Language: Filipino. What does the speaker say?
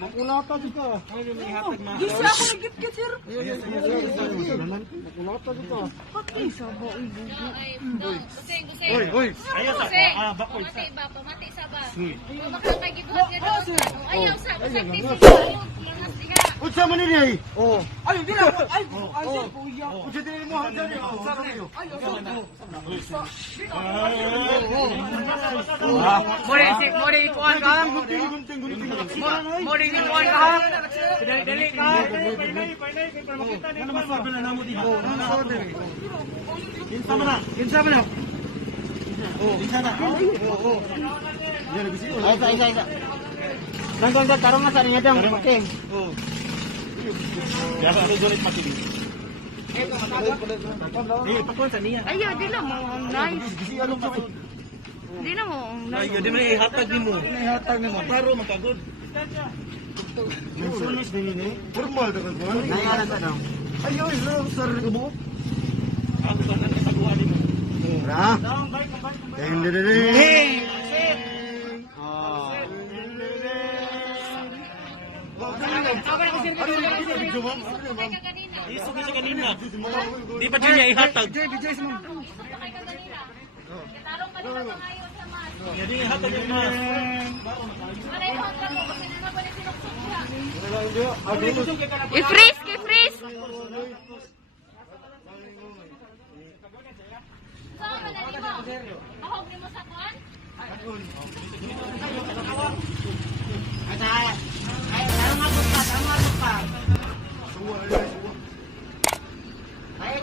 Makulata juga. Gisa ako nagkit-kit, sir. Makulata juga. Pati sa ba, uy, bugo. Oi. Ayaw sa bakoy sa. Pamati sa ba. Makakay gibuhat nga doon. Ayaw sa basag tisig. Mangas diha. Unsa man ni ay? Oh. Ay, di na. Ay, sir, kuya. Unsa din mo handan ni? Unsa man niyo? Mori ikuan ka. Mori ikuan ka. Dali ka. Ano masabi na namo diha? Kinsa man na? Kinsa man na? Oh, Isa na. yan bisi. Isa. Nangkong sa tarong nga sa niya dong. Okay. Oh. Ya ba ulit matili. Pakon sa niya. Ayaw, di na mo. Nice. Bisi along sa. Di na mo. Ay, di man ihatag nimo. Ihatag nimo. Paro magkagod. Sunis din ni. Formal ta kan. Nayara sa dong. Ayo, sir ko. Ako sa nang pagkuha nimo. Ra. Hey. Isu ka kanina. Di pa din niya ihatag. Sakay ka ganina. Tarong ka nila pangayo sa mas. Ya di ihatag yung mas. Malay ko ang tramo kasi naman pa ni sinuksok diha. Ano I-freeze, i-freeze. Saan man na nimo? Mahog nimo sa kuan? Ay,